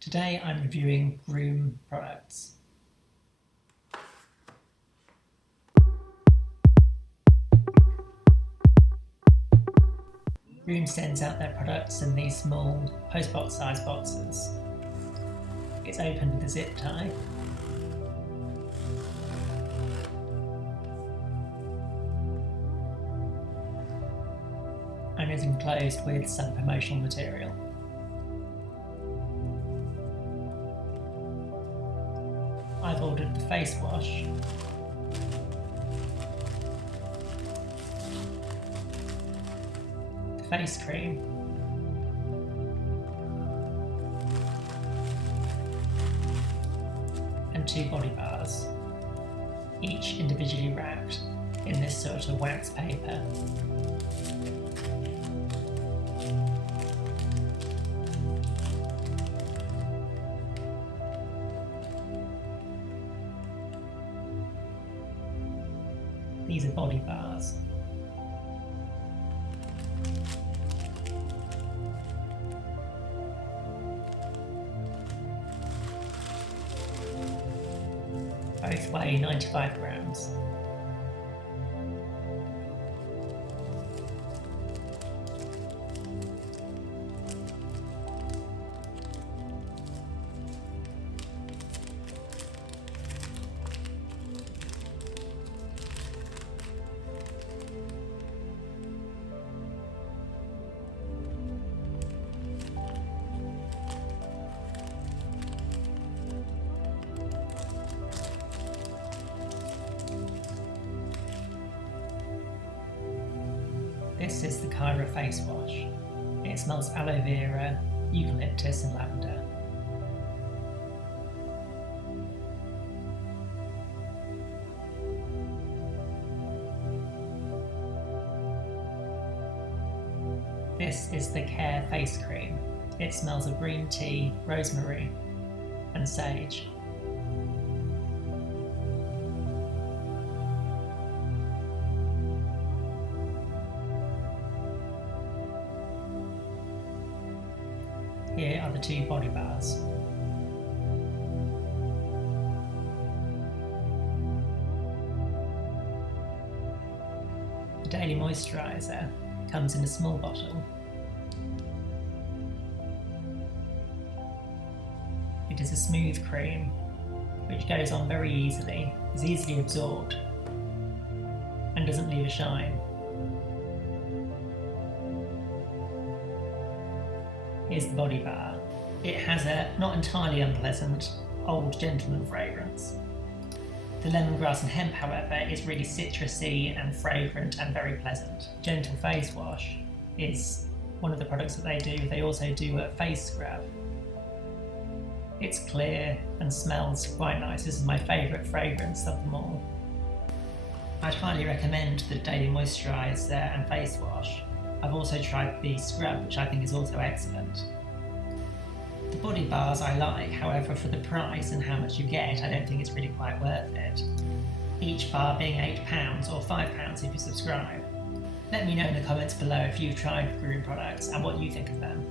Today I'm reviewing Gruum products. Gruum sends out their products in these small postbox size boxes. It's opened with a zip tie. And is enclosed with some promotional material. I've ordered the face wash, the face cream, and 2 body bars, each individually wrapped in this sort of wax paper. These are body bars. Both weigh 95 grams. This is the kŷra face wash. It smells aloe vera, eucalyptus and lavender. This is the kåre face cream. It smells of green tea, rosemary and sage. Here are the 2 body bars. The daily moisturiser comes in a small bottle. It is a smooth cream which goes on very easily, is easily absorbed and doesn't leave a shine. Here's the body bar. It has a not entirely unpleasant old gentleman fragrance. The lemongrass and hemp, however, is really citrusy and fragrant and very pleasant. Gentle face wash is one of the products that they do. They also do a face scrub. It's clear and smells quite nice. This is my favourite fragrance of them all. I'd highly recommend the daily moisturiser and face wash. I've also tried the scrub, which I think is also excellent. The body bars I like, however, for the price and how much you get, I don't think it's really quite worth it. Each bar being £8 or £5 if you subscribe. Let me know in the comments below if you've tried Gruum products and what you think of them.